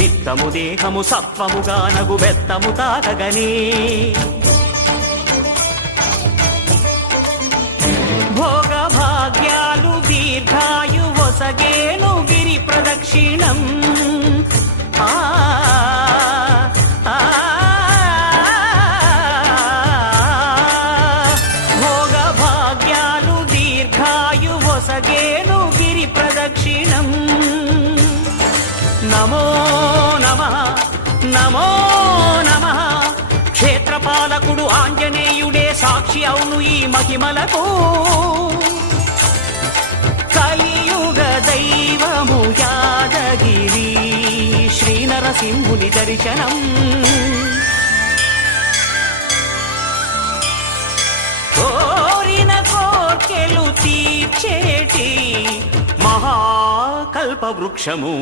చిత్తము దేహము సత్వముగా నగు బెత్తము తాకగనే భోగ భాగ్యాలు దీర్ఘాయు వసగేను గిరి ప్రదక్షిణం భోగ భాగ్యాలు దీర్ఘాయు వసగేను గిరి ప్రదక్షిణం నమో నమః నమో నమః క్షేత్రపాలకుడు ఆంజనేయుడే సాక్షి అవును ఈ మహిమలకు కలియుగ దైవము యాదగిరి శ్రీ నరసింహుని దర్శనం కోరిన కోర్కెలు తీర్చేటి మహాకల్పవృక్షము